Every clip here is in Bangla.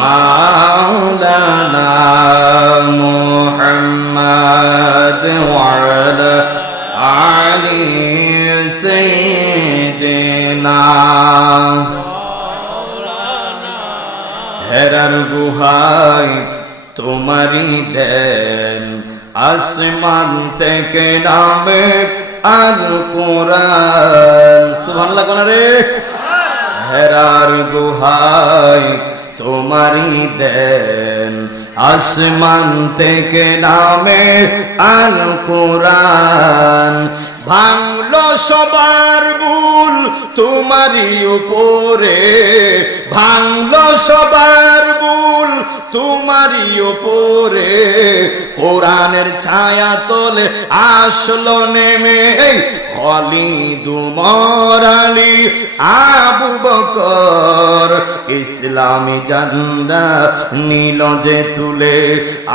مولانا محمد وعلى علي سيدنا হেরার গুহায় তোমারই দেন আসমান থেকে নামে আল কোরআন সুবহানাল্লাহ কোন রে হেরার গুহায় তোমারই দেন আসমান থেকে নামে আল কোরআন ভাঙলো সবার ভুল তোমারই উপরে। ভাঙলো সবার ভুল তোমারই উপরে। কোরআনের ছায়া তোলে আসলো নেমে Khalid Umar Ali, Abu Bakr. ইসলামী জান্ডা নীল যে তুলে,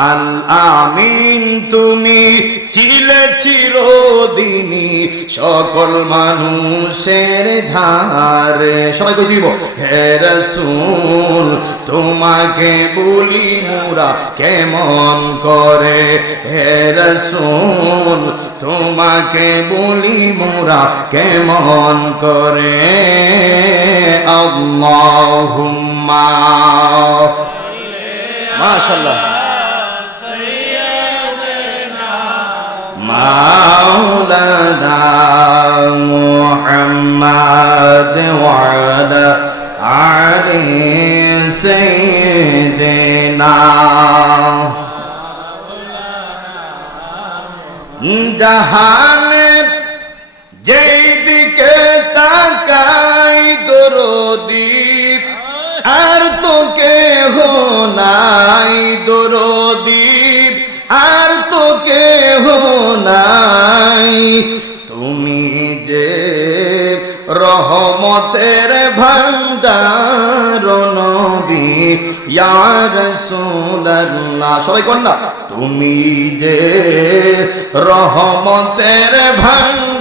আল আমিন তুমি ছিলে চিরদিনী সকল মানুষের ধারে। সবাই কই দিব, হে রাসূল, তোমাকে বলি মোরা কেমন করে? হে রাসূল, তোমাকে বলি মোরা কেমন করে? আল্লাহুম্মা মাশাল্লাহ মাওলানা মুহাম্মদ ওয়ালা আলি সাইয়্যিদিনা জাহানের যেই দিকে তাকাই দরদীপ আর তো কেহ দরদীপ আর তো কেহ নাই। তুমি যে রহমতের ভান্ডার নবী, ইয়া রাসূলুল্লাহ। সবাই কোন না তুমি যে রহমতের ভান্ডার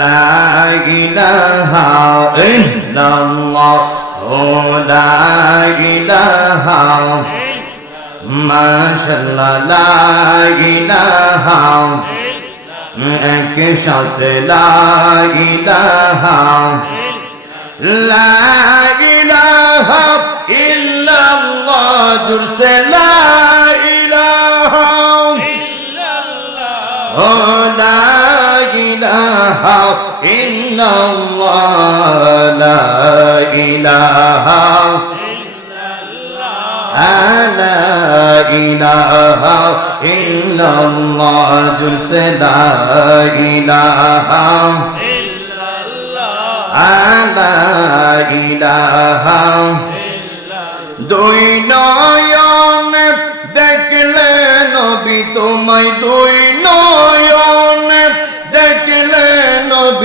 لا إله إلا الله لا إله ما شاء الله لا إله এক সাথে লাগিলাহা লাগিলাহা ইল্লাল্লাহ জুরসে লাইলাহা লাগিলাহা ইল্লাল্লাহ লাইলাহা لا إله إلا الله جلس لا إله لا إله দুই নয়ন